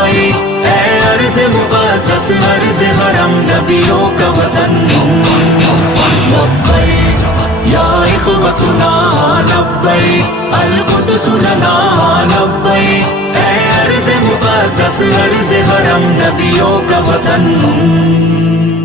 लब्बैक ऐ अर्ज़ मुक़द्दस अर्ज़ हरम नबियों का वतन। लब्बैक या इख़्वतुना लब्बैक अल क़ुद्स लना लब्बैक ऐ अर्ज़ मुक़द्दस अर्ज़ हरम नबियों का वतन।